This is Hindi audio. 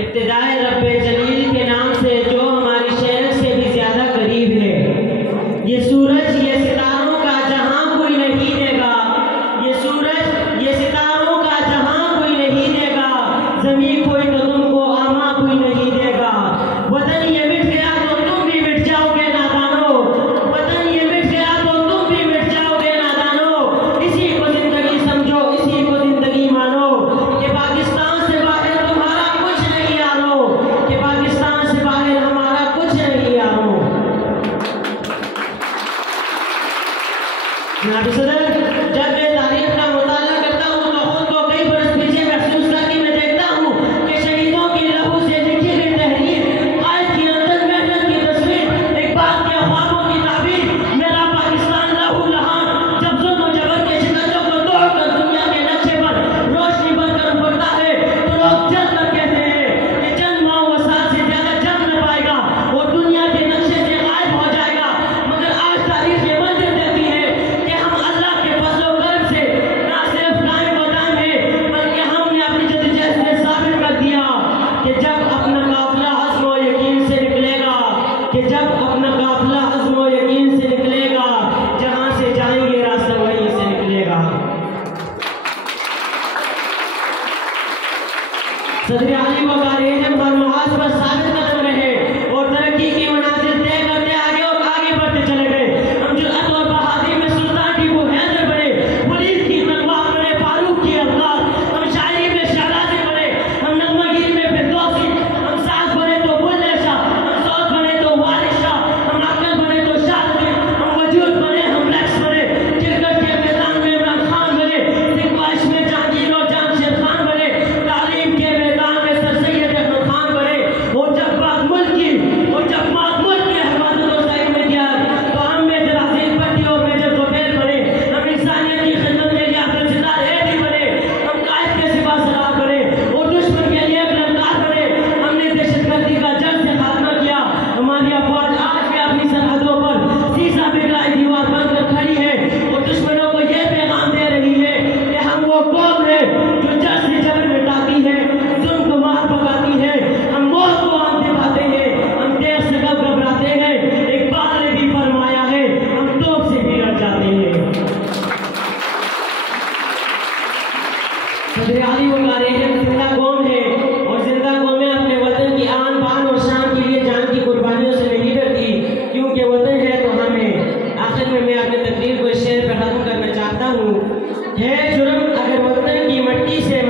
इब्तिदाए रब्बे जलील के नाम से जो हमारी शहर से भी ज्यादा करीब है। ये सूरज ये सितारों का जहां कोई नहीं देगा, ये सूरज ये सितारों का जहां कोई नहीं देगा, जमीन कोई तो तुमको आमा कोई नहीं देगा। वतन ये मिट गया तो तुम भी मिट जाओगे नादानो, वतन ये मिट गया तो तुम भी मिट जाओगे नादानो। इसी को जिंदगी समझो, इसी को जिंदगी मानो कि पाकिस्तान से बाहर तुम्हारा कुछ नहीं यारो, कि पाकिस्तान से बाहर हमारा कुछ नहीं यारो। जब मैं तारीख का मुताला करता हूँ तो खुद को कई बरस पीछे महसूस करके मैं देखता हूँ कि शहीदों की लहू से लिखी गई तहरीर, आज की अंदर मेहनत की तस्वीर, एक बात के ख्वाबों की ताबीर, मेरा पाकिस्तान लहू लहान जब जुल्म जबर के शिकंजों को तोड़कर दुनिया के नक्शे पर रोशनी बनकर उभरता है तो लोग जल कर कहते हैं कि चंद माह व साल से ज्यादा जम न पाएगा और दुनिया के नक्शे से गायब हो जाएगा। मगर आज तारीख ये मंजिल देती है कि हम अल्लाह के फजल करम से ना सिर्फ कायम व दायम है बल्कि हमने अपनी जद्दोजहद में साबित कर दिया कि जब अपना काफिला अज़्म व यकीन से निकलेगा, कि जब अपना काफिला अज़्म व यकीन से निकलेगा, जहां से जाएंगे रास्ता वहीं से निकलेगा। सदर आली व क़ायद पर महाज पर साबित कदम रहे और तरक्की की मनाजिल तय करते आगे और आगे बढ़ते चले गए। हम जुर्अत और बहादुरी में सुल्तान टीपू हैदर बने, वलीद की तलवार बने, फारूक की अवतार, हम शायरी में शहनाज़ी बने, हम नग़मागीरी में फिरदौसी, हम साज़ बने तो बुल्ले शाह, हम सौत बने तो वारिस शाह, हम अक्ल बने तो शाहज़ी, हम वजूद बने, हम रक्स बने, क्रिकेट के मैदान में इमरान खान बने, सिंहबाज में जहांगीर और जामशेद खान बने, तालीम के मैदान में सर सैयद अहमद खान बने। और जब बात मुल्क की हिफाजत और सही में किया तो हम मेजर अजीज भट्टी और मेजर जोबेल बने, हम इंसानियत की खिदमत के लिए अब्दुल सितार हैदरी बने, हम कायद के सिपा सलार बने और दुश्मन के लिए गिरफ्तार बने। हमने दहशतगर्दी का जंग से खात्मा किया। हमारी अफवाज आज भी अपनी सरहदों पर सीसा पिघलाई दीवार बनकर खड़ी है और दुश्मनों को यह पैगाम दे रही है कि हम वो कौम है जो जड़ से जबर मिटाती है, जुल्म को मार पकाती है, हम मौत को आंख दिखाते हैं, हम देश से कब घबराते हैं। इकबाल ने भी फरमाया है हम तोप से भी डर जाते हैं। सदर आली व क़ायद जिंदा कौम है और जिंदा कौमें अपने वतन की आन बान और शान के लिए जान की कुर्बानियों से नहीं डरती, क्योंकि वतन है तो हमें। आखिर में मैं अपनी तकरीर को इस शेर पर खत्म करना चाहता हूँ। है जुर्म अगर वतन की मट्टी से